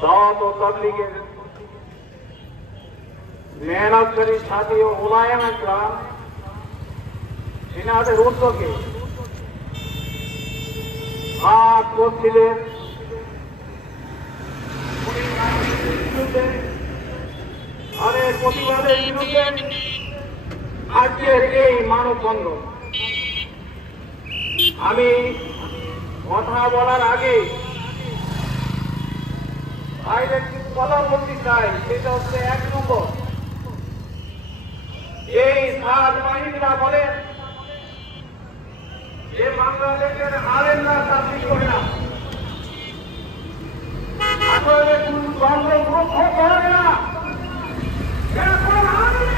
दावत व तबलीगের মেহনতকারী সাথী ও উলামায়ে কেরাম ইনাদের উদ্যোগে আজ মসজিদের আরে প্রতিবাদের বিরুদ্ধে আজকের এই মানববন্ধন। আমি কথা বলার আগে ভাইদের কিছু কথা বলতে চাই, সেটা হচ্ছে 1 নম্বর, এই সাত বাহিনীরা বলেন যে বাংলাদেশের আলেমরা তাবলীগ করে না, আসলে কোন গণগ্রন্থ করে না, এরা কোন আলেম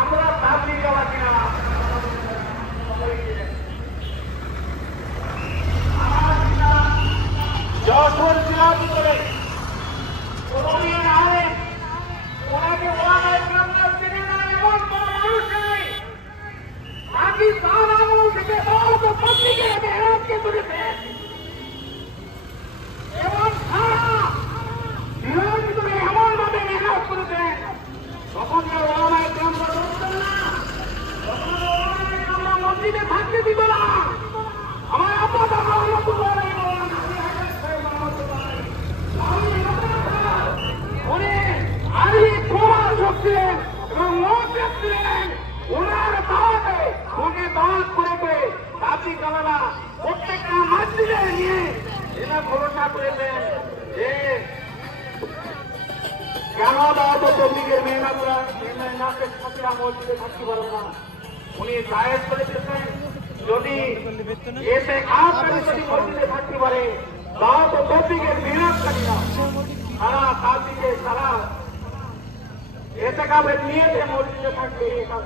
আমরা তাবলীগ যাওয়াছি না। যশোর জেলা ভিতরে কোনদিন আলেম ওনাকে ওলামায়ে কেরামরা চেনে না, এমন কোন মানুষ নেই। পাকিস্তান আমল থেকে দাওয়াত ও তাবলীগের মেহনতকে করেছেন এবং সারা দিনের ভিতরে এমন ভাবে মেহনত করেছেন, তখন ওলামায়ে কেরামরা বলতেন না, তখন ওলামায়ে কেরামরা মসজিদে থাকতে দিত না। আমার আব্বা দাদা রহমাতুল্লাহ আলাইহি উনি আলী প্রমাণ করছিলেন এবং মত রাখছিলেন, ওনার দাওয়াতে ওকে দাওয়াত করে তাবলীগ কালারা প্রত্যেকটা মসজিদে নিয়ে এরা ঘোষণা করেছেন যে কেন দাওয়াত ও তাবলীগের মেহনতরা সাথীরা মসজিদে থাকতে পারবে না। উনি জায়েজ করে দিয়েছেন, যদি এতে কাজকারী যদি মসজিদে থাকতে পারে, দাওয়াত ও তাবলীগের মেহনতকারীরা সারা তাবলীগে সারা এতেকাবের নিয়েছে মসজিদে থাকবে, এটা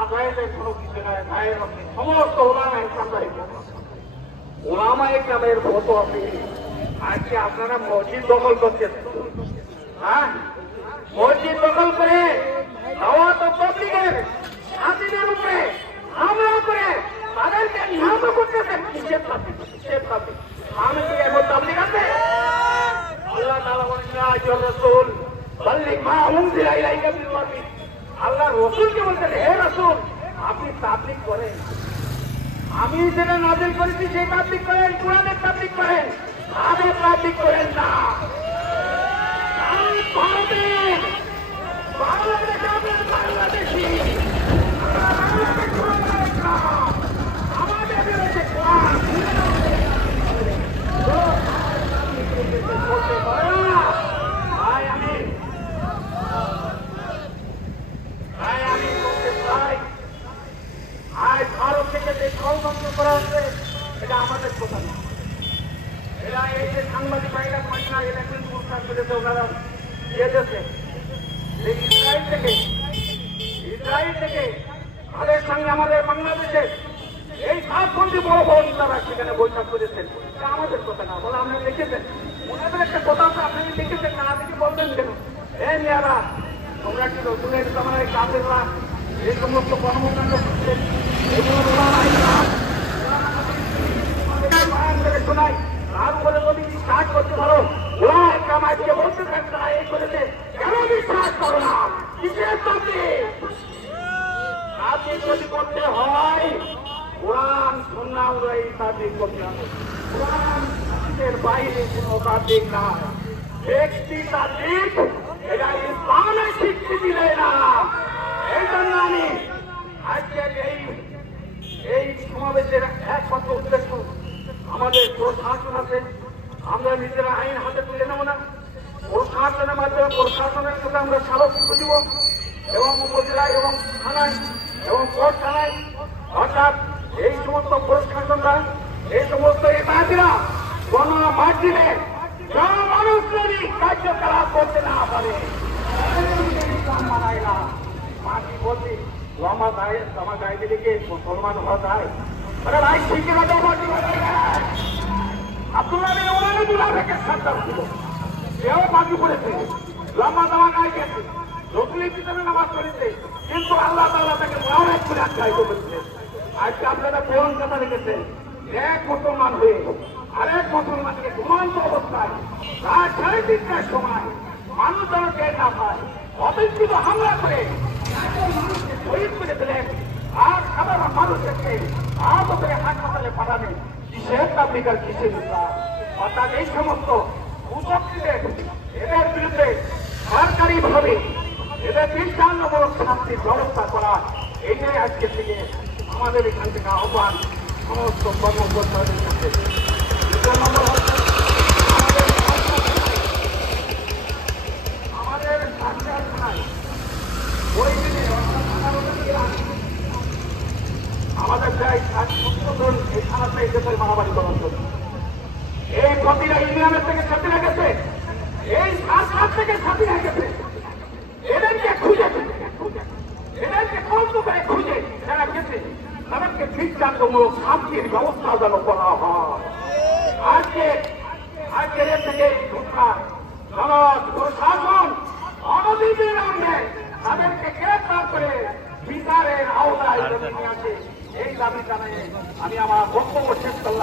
আদায়ের কোনো কিছু নয়। জায়েজ আপনি সমস্ত ওলামায়ে কেরামরাই ওলামায়ে কেরামের ফটো আছে। আজকে আপনারা মসজিদ দখল করছেন, হ্যাঁ, মসজিদ দখল করে দাওয়াত ও তাবলীগের সাথীদের উপরে হামলা করে তাদেরকে নিহত করতেছেন। কিসের তাবলীগ? আমি কি এমন তাবলীগ আছে? আল্লাহ তাআলা বলেন, ইয়া আইয়ুহার রাসূল বাল্লিগ মা উনজিলা ইলাইকা মির রাব্বিক। আল্লাহ রাসূলকে বলতেন, হে রাসূল আপনি তাবলীগ করেন, আমি যেটা নাযিল করেছি সেই তাবলীগ করেন, কোরআনের তাবলীগ করেন, আদের তাবলীগ করেন না। বাংলাদেশি আমাদের বিরুদ্ধে কোরআন বলতে পারে না। আমি বলতে চাই, আজ ভারত থেকে যে ষড়যন্ত্র করা হচ্ছে এটা আমাদের কথা না। এরা এই যে সাংবাদিক ভাইরা ঘটনা ইলেকশন পুরস্কার করেছে, ওনারা দিয়েছে ইসরায়েল থেকে তাদের সঙ্গে আমাদের বাংলাদেশের এই 7 ঘন্টা বড় বড় নেতারা সেখানে বৈঠক করেছেন। এটা আমাদের কথা না, বলে আপনি লিখেছেন, ওনাদের একটা কথা আছে, আপনি লিখেছেন না, আপনি বলবেন কেন? এই মেয়ারা তোমরা কি রসুলের জামানায় কাফেররা এই সমস্ত কর্মকাণ্ড করছেন, এগুলো শোনায়, তার উপরে যদি বিশ্বাস করতে পারো, ওলামায়ে কেরাম আজকে বলতেছেন তারা এই করেছে, কেন বিশ্বাস করো না? কিসের তাবলীগ? তাবলীগ যদি করতে হয় কোরআন সুন্নাহ অনুযায়ী তাবলীগ করতে হবে। কোরআন হাদিসের বাইরে কোনো তাবলীগ না। ব্যক্তি তাবলীগ এটা ইসলামের স্বীকৃতি দেয় না। এই জন্য আমি আজকের এই সমাবেশের একমাত্র উদ্দেশ্য, আমাদের প্রশাসন আছে, আমরা নিজেরা আইন হাতে তুলে নেব না, প্রশাসনের মাধ্যমে প্রশাসনের সাথে আমরা স্মারকলিপি দিব এবং উপজেলায় এবং থানায় এবং কোর্ট থানায়, অর্থাৎ এই সমস্ত প্রশাসনরা এই সমস্ত একাধিরা গণনা বাদ দিলে মানুষ যদি কার্যকলাপ করতে না পারে মানায় না। মাটি বলছি আমার গায়ে দিকে মুসলমান হওয়া যায়, আরে ভাই ঠিক আছে। আব্দুল্লাহ বিন উমার দুলা থেকে সন্তান ছিল, সেও বাকি পড়েছে, লম্বা জামা জামায় গেছে রসুলের পিছনে নামাজ পড়েছে, কিন্তু আল্লাহ তাআলা তাকে মুনাফিক করে আখ্যায়িত করেছে। আজকে আপনারা কোন কথা লিখেছেন, এক মুসলমান হয়ে আরেক মুসলমানকে ঘুমন্ত অবস্থায় রাত 3:30টার সময় মানুষ যেন টের না পায় অতর্কিত হামলা করে মানুষকে শহীদ করে দিলেন, আর সাধারণ মানুষকে আহত করে হাসপাতালে পাঠাবেন, কিসের তাবলীগের কিসের ইসলাম? অর্থাৎ এই সমস্ত কুশক্তিদের এদের বিরুদ্ধে সরকারিভাবে এদের দৃষ্টান্তমূলক শাস্তির ব্যবস্থা করা, এইটাই আজকে থেকে আমাদের এখান থেকে আহ্বান সমস্ত কর্মকর্তাদের কাছে। দ্বিতীয় নম্বর হচ্ছে আমাদের সরকার থানায় ওই দিনে আমাদের প্রায় 60-70 জন এই থানাতে দেশের মারামারি করার জন্য এই প্রতিটা ইউনিয়নের থেকে ছাত্রীরা গেছে, এই সরকার থেকে ছাত্রীরা গেছে, এদেরকে খুঁজে এদেরকে বন্ধ করে খুঁজে যারা গেছে তাদেরকে দৃষ্টান্তমূলক শাস্তির ব্যবস্থা যেন করা হয়। আজকের এর থেকে ঘটনা জনগণ প্রশাসন অনধিবিলম্বে তাদেরকে গ্রেফতার করে বিচারের আওতায় নিয়ে আসে, এই দাবি জানাই আমি আমার বক্তব্য শেষ করলাম।